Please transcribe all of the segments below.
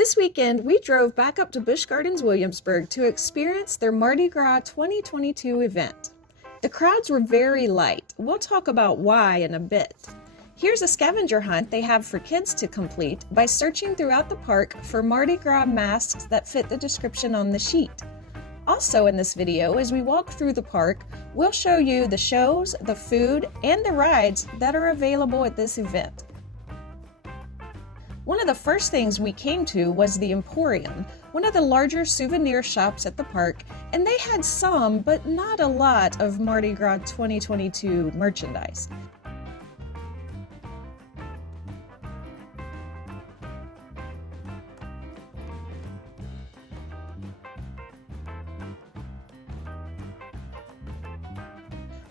This weekend, we drove back up to Busch Gardens Williamsburg to experience their Mardi Gras 2022 event. The crowds were very light. We'll talk about why in a bit. Here's a scavenger hunt they have for kids to complete by searching throughout the park for Mardi Gras masks that fit the description on the sheet. Also in this video, as we walk through the park, we'll show you the shows, the food, and the rides that are available at this event. One of the first things we came to was the Emporium, one of the larger souvenir shops at the park, and they had some, but not a lot, of Mardi Gras 2022 merchandise.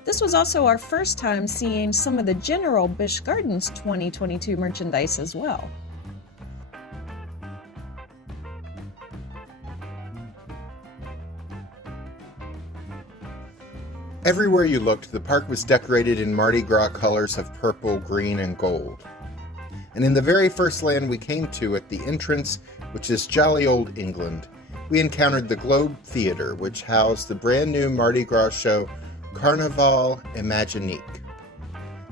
This was also our first time seeing some of the general Busch Gardens 2022 merchandise as well. Everywhere you looked, the park was decorated in Mardi Gras colors of purple, green, and gold. And in the very first land we came to at the entrance, which is jolly old England, we encountered the Globe Theatre, which housed the brand new Mardi Gras show Carnival Imagineek.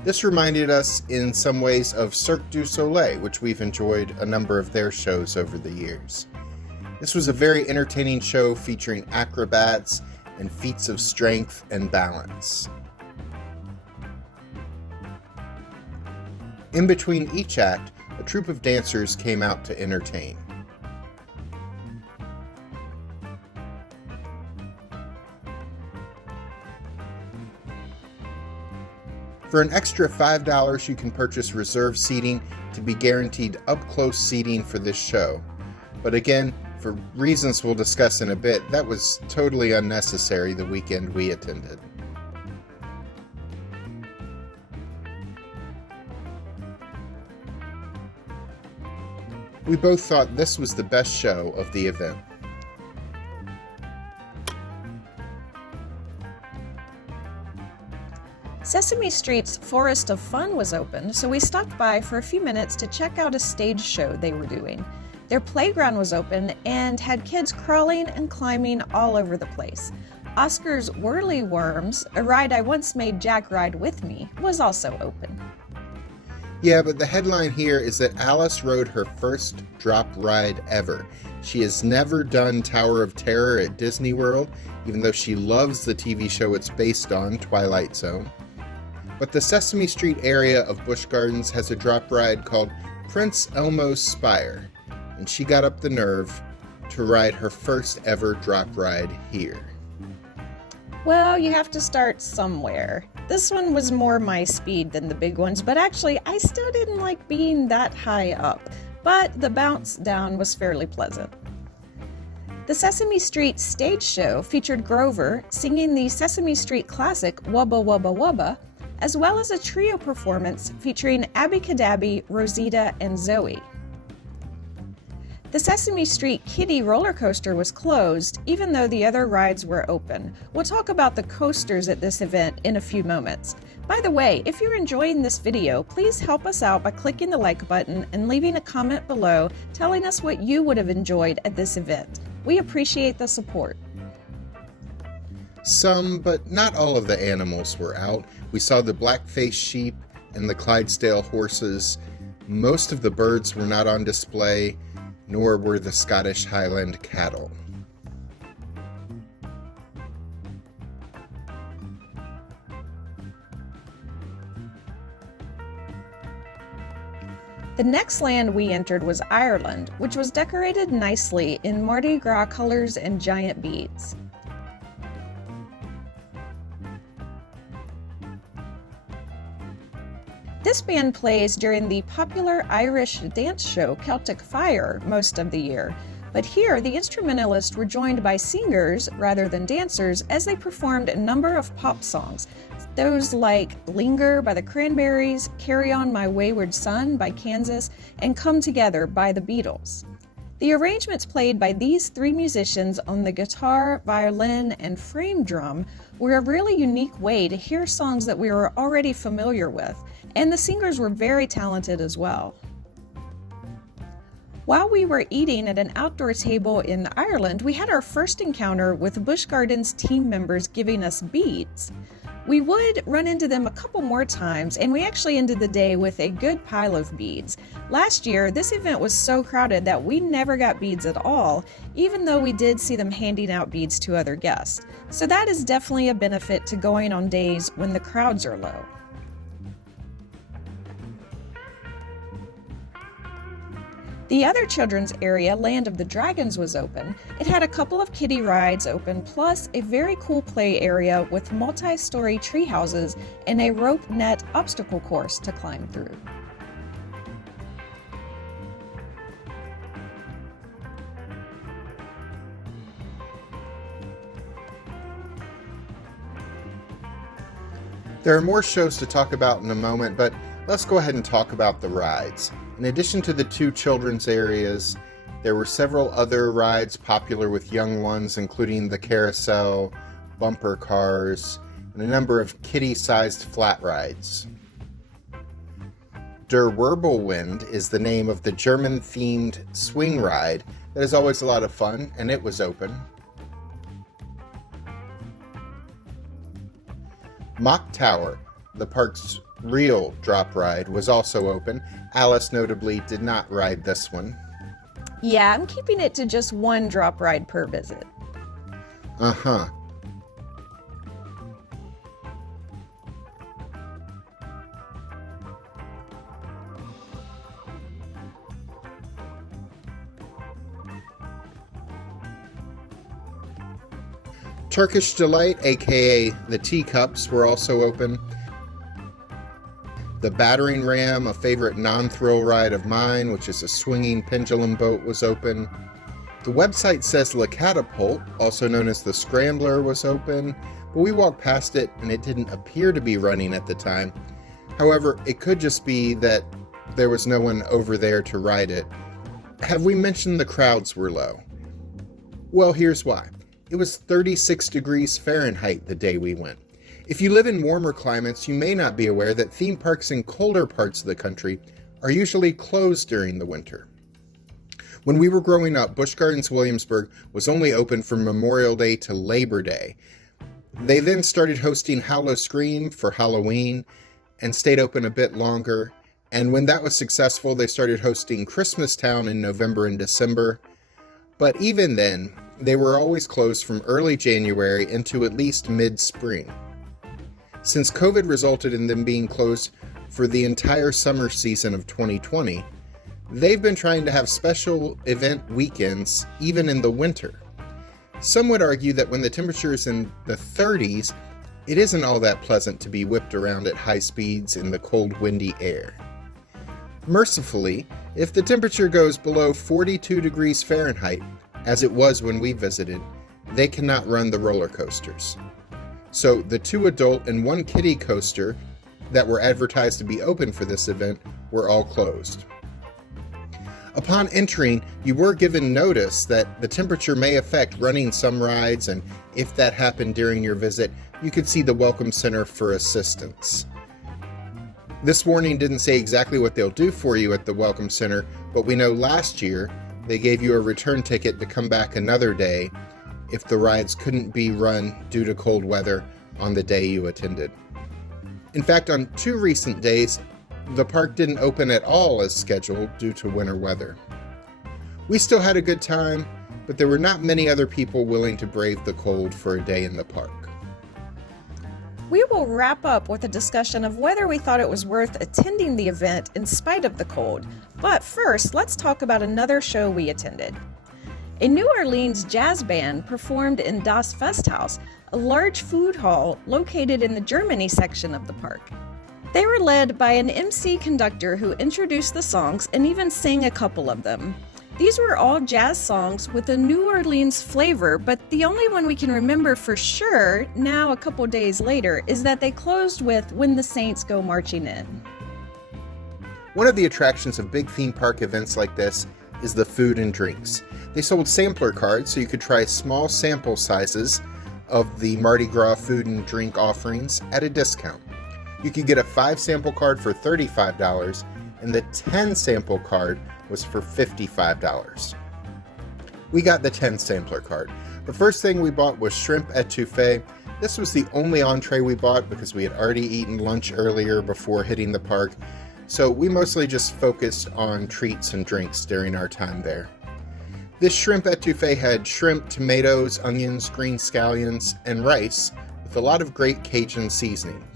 This reminded us in some ways of Cirque du Soleil, which we've enjoyed a number of their shows over the years. This was a very entertaining show featuring acrobats and feats of strength and balance. In between each act, a troupe of dancers came out to entertain. For an extra $5, you can purchase reserved seating to be guaranteed up-close seating for this show. But again, for reasons we'll discuss in a bit, that was totally unnecessary the weekend we attended. We both thought this was the best show of the event. Sesame Street's Forest of Fun was open, so we stopped by for a few minutes to check out a stage show they were doing. Their playground was open and had kids crawling and climbing all over the place. Oscar's Whirly Worms, a ride I once made Jack ride with me, was also open. Yeah, but the headline here is that Alice rode her first drop ride ever. She has never done Tower of Terror at Disney World, even though she loves the TV show it's based on, Twilight Zone. But the Sesame Street area of Busch Gardens has a drop ride called Prince Elmo's Spire, and she got up the nerve to ride her first ever drop ride here. Well, you have to start somewhere. This one was more my speed than the big ones, but actually I still didn't like being that high up, but the bounce down was fairly pleasant. The Sesame Street stage show featured Grover singing the Sesame Street classic Wubba Wubba Wubba, as well as a trio performance featuring Abby Cadabby, Rosita, and Zoe. The Sesame Street Kiddie roller coaster was closed, even though the other rides were open. We'll talk about the coasters at this event in a few moments. By the way, if you're enjoying this video, please help us out by clicking the like button and leaving a comment below telling us what you would have enjoyed at this event. We appreciate the support. Some, but not all of the animals were out. We saw the black-faced sheep and the Clydesdale horses. Most of the birds were not on display, nor were the Scottish Highland cattle. The next land we entered was Ireland, which was decorated nicely in Mardi Gras colors and giant beads. This band plays during the popular Irish dance show Celtic Fire most of the year, but here the instrumentalists were joined by singers rather than dancers as they performed a number of pop songs, those like Linger by the Cranberries, Carry On My Wayward Son by Kansas, and Come Together by the Beatles. The arrangements played by these three musicians on the guitar, violin, and frame drum were a really unique way to hear songs that we were already familiar with, and the singers were very talented as well. While we were eating at an outdoor table in Ireland, we had our first encounter with Busch Gardens team members giving us beads. We would run into them a couple more times, and we actually ended the day with a good pile of beads. Last year, this event was so crowded that we never got beads at all, even though we did see them handing out beads to other guests. So that is definitely a benefit to going on days when the crowds are low. The other children's area, Land of the Dragons, was open. It had a couple of kiddie rides open, plus a very cool play area with multi-story tree houses and a rope net obstacle course to climb through. There are more shows to talk about in a moment, but let's go ahead and talk about the rides. In addition to the two children's areas, there were several other rides popular with young ones, including the carousel, bumper cars, and a number of kiddie-sized flat rides. Der Wirbelwind is the name of the German-themed swing ride that is always a lot of fun, and it was open. Mock Tower, the park's real drop ride, was also open. Alice notably did not ride this one. Yeah, I'm keeping it to just one drop ride per visit. Uh-huh. Turkish Delight, aka the Teacups, were also open. The Battering Ram, a favorite non-thrill ride of mine, which is a swinging pendulum boat, was open. The website says La Catapult, also known as the Scrambler, was open, but we walked past it and it didn't appear to be running at the time. However, it could just be that there was no one over there to ride it. Have we mentioned the crowds were low? Well, here's why. It was 36 degrees Fahrenheit the day we went. If you live in warmer climates, you may not be aware that theme parks in colder parts of the country are usually closed during the winter. When we were growing up, Busch Gardens Williamsburg was only open from Memorial Day to Labor Day. They then started hosting Howl-O-Scream for Halloween and stayed open a bit longer. And when that was successful, they started hosting Christmas Town in November and December. But even then, they were always closed from early January into at least mid-spring. Since COVID resulted in them being closed for the entire summer season of 2020, they've been trying to have special event weekends even in the winter. Some would argue that when the temperature is in the 30s, it isn't all that pleasant to be whipped around at high speeds in the cold, windy air. Mercifully, if the temperature goes below 42 degrees Fahrenheit, as it was when we visited, they cannot run the roller coasters. So the 2 adult and 1 kiddie coaster that were advertised to be open for this event were all closed. Upon entering, you were given notice that the temperature may affect running some rides, and if that happened during your visit, you could see the Welcome Center for assistance. This warning didn't say exactly what they'll do for you at the Welcome Center, but we know last year they gave you a return ticket to come back another day if the rides couldn't be run due to cold weather on the day you attended. In fact, on 2 recent days, the park didn't open at all as scheduled due to winter weather. We still had a good time, but there were not many other people willing to brave the cold for a day in the park. We will wrap up with a discussion of whether we thought it was worth attending the event in spite of the cold. But first, let's talk about another show we attended. A New Orleans jazz band performed in Das Festhaus, a large food hall located in the Germany section of the park. They were led by an MC conductor who introduced the songs and even sang a couple of them. These were all jazz songs with a New Orleans flavor, but the only one we can remember for sure, now a couple days later, is that they closed with When the Saints Go Marching In. One of the attractions of big theme park events like this is the food and drinks. They sold sampler cards so you could try small sample sizes of the Mardi Gras food and drink offerings at a discount. You could get a 5 sample card for $35 and the 10 sample card was for $55. We got the 10 sampler card. The first thing we bought was shrimp etouffee. This was the only entree we bought because we had already eaten lunch earlier before hitting the park, so we mostly just focused on treats and drinks during our time there. This shrimp etouffee had shrimp, tomatoes, onions, green scallions, and rice with a lot of great Cajun seasoning.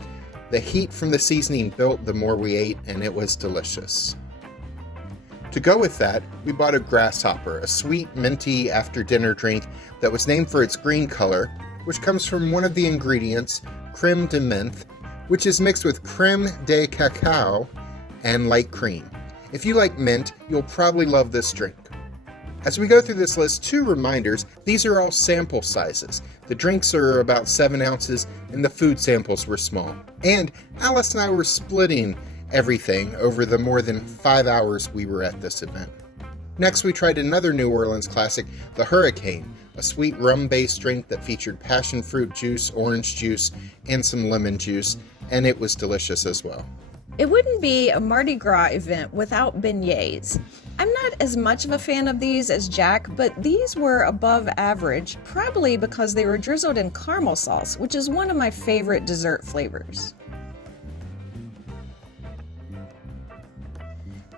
The heat from the seasoning built the more we ate, and it was delicious. To go with that, we bought a grasshopper, a sweet, minty after-dinner drink that was named for its green color, which comes from one of the ingredients, creme de menthe, which is mixed with creme de cacao and light cream. If you like mint, you'll probably love this drink. As we go through this list, 2 reminders: these are all sample sizes. The drinks are about 7 ounces, and the food samples were small. And Alice and I were splitting everything over the more than 5 hours we were at this event. Next, we tried another New Orleans classic, the Hurricane, a sweet rum-based drink that featured passion fruit juice, orange juice, and some lemon juice, and it was delicious as well. It wouldn't be a Mardi Gras event without beignets. I'm not as much of a fan of these as Jack, but these were above average, probably because they were drizzled in caramel sauce, which is one of my favorite dessert flavors.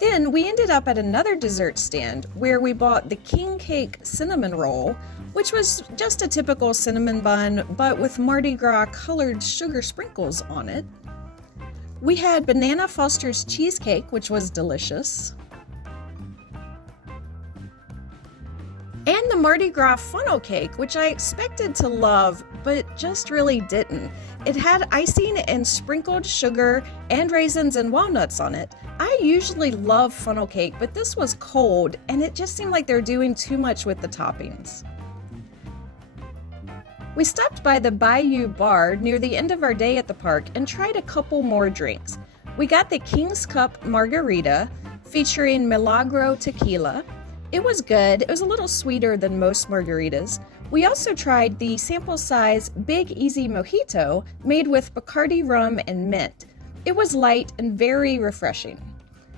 Then we ended up at another dessert stand where we bought the king cake cinnamon roll, which was just a typical cinnamon bun, but with Mardi Gras colored sugar sprinkles on it. We had banana Foster's cheesecake, which was delicious. And the Mardi Gras funnel cake, which I expected to love, but just really didn't. It had icing and sprinkled sugar and raisins and walnuts on it. I usually love funnel cake, but this was cold, and it just seemed like they're doing too much with the toppings. We stopped by the Bayou Bar near the end of our day at the park and tried a couple more drinks. We got the King's Cup margarita featuring Milagro tequila. It was good. It was a little sweeter than most margaritas. We also tried the sample size Big Easy Mojito made with Bacardi rum and mint. It was light and very refreshing.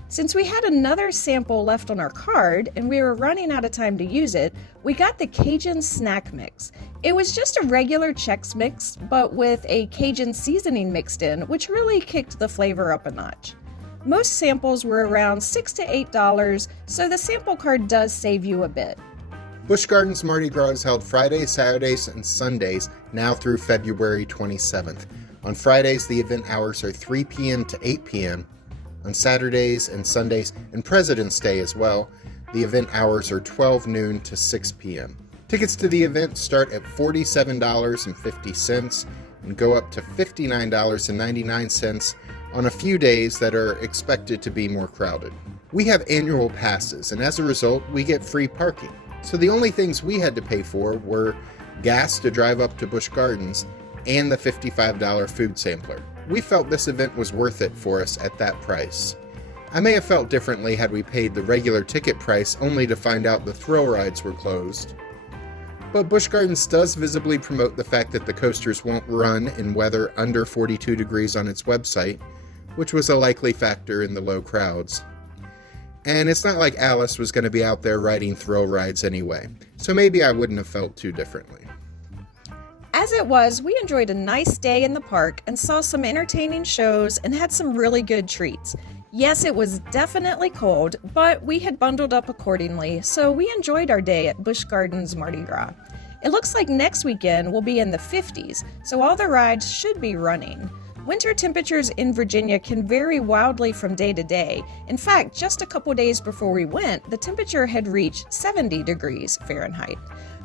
Since we had another sample left on our card and we were running out of time to use it, we got the Cajun snack mix. It was just a regular Chex Mix, but with a Cajun seasoning mixed in, which really kicked the flavor up a notch. Most samples were around $6 to $8, so the sample card does save you a bit. Busch Gardens Mardi Gras is held Fridays, Saturdays, and Sundays, now through February 27th. On Fridays, the event hours are 3 p.m. to 8 p.m. On Saturdays and Sundays, and President's Day as well, the event hours are 12 noon to 6 p.m. Tickets to the event start at $47.50 and go up to $59.99 on a few days that are expected to be more crowded. We have annual passes, and as a result, we get free parking. So the only things we had to pay for were gas to drive up to Busch Gardens and the $55 food sampler. We felt this event was worth it for us at that price. I may have felt differently had we paid the regular ticket price only to find out the thrill rides were closed. But Busch Gardens does visibly promote the fact that the coasters won't run in weather under 42 degrees on its website, which was a likely factor in the low crowds. And it's not like Alice was going to be out there riding thrill rides anyway, so maybe I wouldn't have felt too differently. As it was, we enjoyed a nice day in the park and saw some entertaining shows and had some really good treats. Yes, it was definitely cold, but we had bundled up accordingly, so we enjoyed our day at Busch Gardens Mardi Gras. It looks like next weekend will be in the 50s, so all the rides should be running. Winter temperatures in Virginia can vary wildly from day to day. In fact, just a couple days before we went, the temperature had reached 70 degrees Fahrenheit.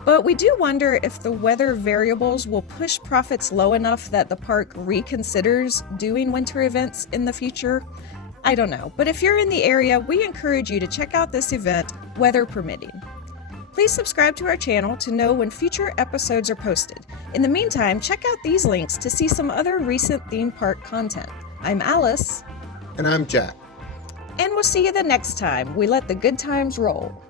But we do wonder if the weather variables will push profits low enough that the park reconsiders doing winter events in the future. I don't know, but if you're in the area, we encourage you to check out this event, weather permitting. Please subscribe to our channel to know when future episodes are posted. In the meantime, check out these links to see some other recent theme park content. I'm Alice. And I'm Jack. And we'll see you the next time we let the good times roll.